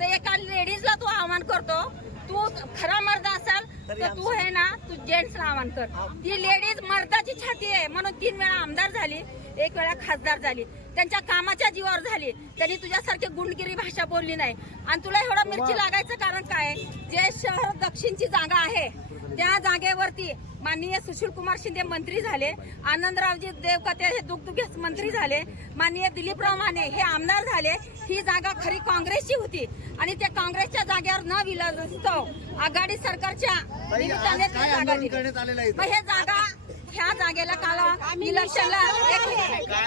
तर एका लेडीजला तू आव्हान करतो. तू खरा मर्द असाल तर तू आहे ना तू जेंट्सला आव्हान कर. ती लेडीज मर्दाची छाती आहे. म्हणून तीन वेळा आमदार झाली एक वेळा खासदार झाली. त्यांच्या कामाच्या जीवावर झाली. त्यांनी तुझ्यासारखी गुंडगिरी भाषा बोलली नाही. आणि तुला एवढं मिरची लागायचं कारण काय? जे शहर दक्षिणची जागा आहे त्या जागेवरती माननीय सुशील कुमार शिंदे मंत्री झाले आनंदरावजी देवकते हे दुग्धुगेस मंत्री झाले माननीय दिलीपराव माने हे आमदार झाले ही जागा खरी काँग्रेसची होती. आणि त्या काँग्रेसच्या जागेवर न विलस्तव आघाडी सरकारच्या निमित्ताने? मग हे जागा ह्या जागेला काल इलेक्शनला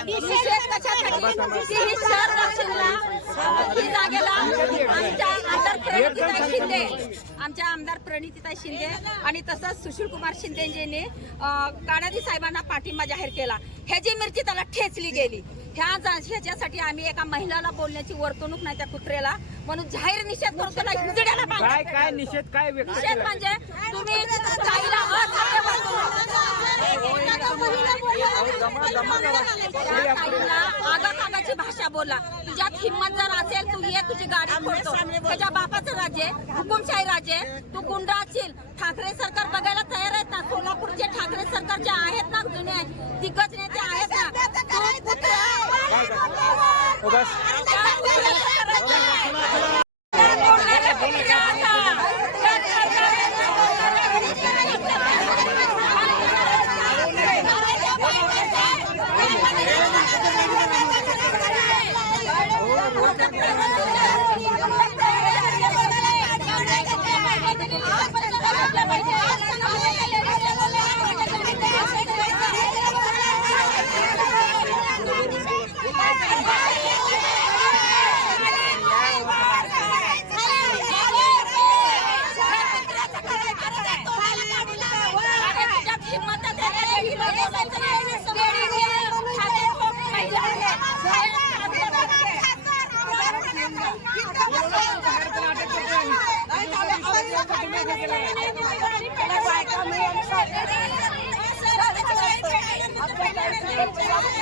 एक विशेष कशासाठी की ही शहर दक्षिणला ही जागेला आमच्या आमदार प्रणितीताई शिंदे. आमच्या आमदार प्रणितीताई शिंदे आणि तसंच सुशील कुमार शिंदेजींनी कानादी साहेबांना पाठिंबा जाहीर केला. ह्याची मिरची त्याला ठेचली गेली ह्या ह्याच्यासाठी आम्ही एका महिलाला बोलण्याची वर्तणूक नाही त्या कुत्रेला म्हणून जाहीर निषेध करून त्याला हिंजड्याला काय. काय निषेध काय निषेध म्हणजे तुम्ही ताईला असभ्य वर्तणूक त्या ताईला आगाखागाची भाषा बोला. तुझ्यात हिंमत जर असेल तू ये तुझी गाडी फोडतो त्याच्या बापाचं राज्य हुकुमशाही राज्य. तू गुंड असशील ठाकरे सरकार बघायला तयार आहेत ना? सोलापूरचे ठाकरे सरकार जे आहेत ना दिग्गज नेते आहेत ना. तू कुत्रा बस Thank you.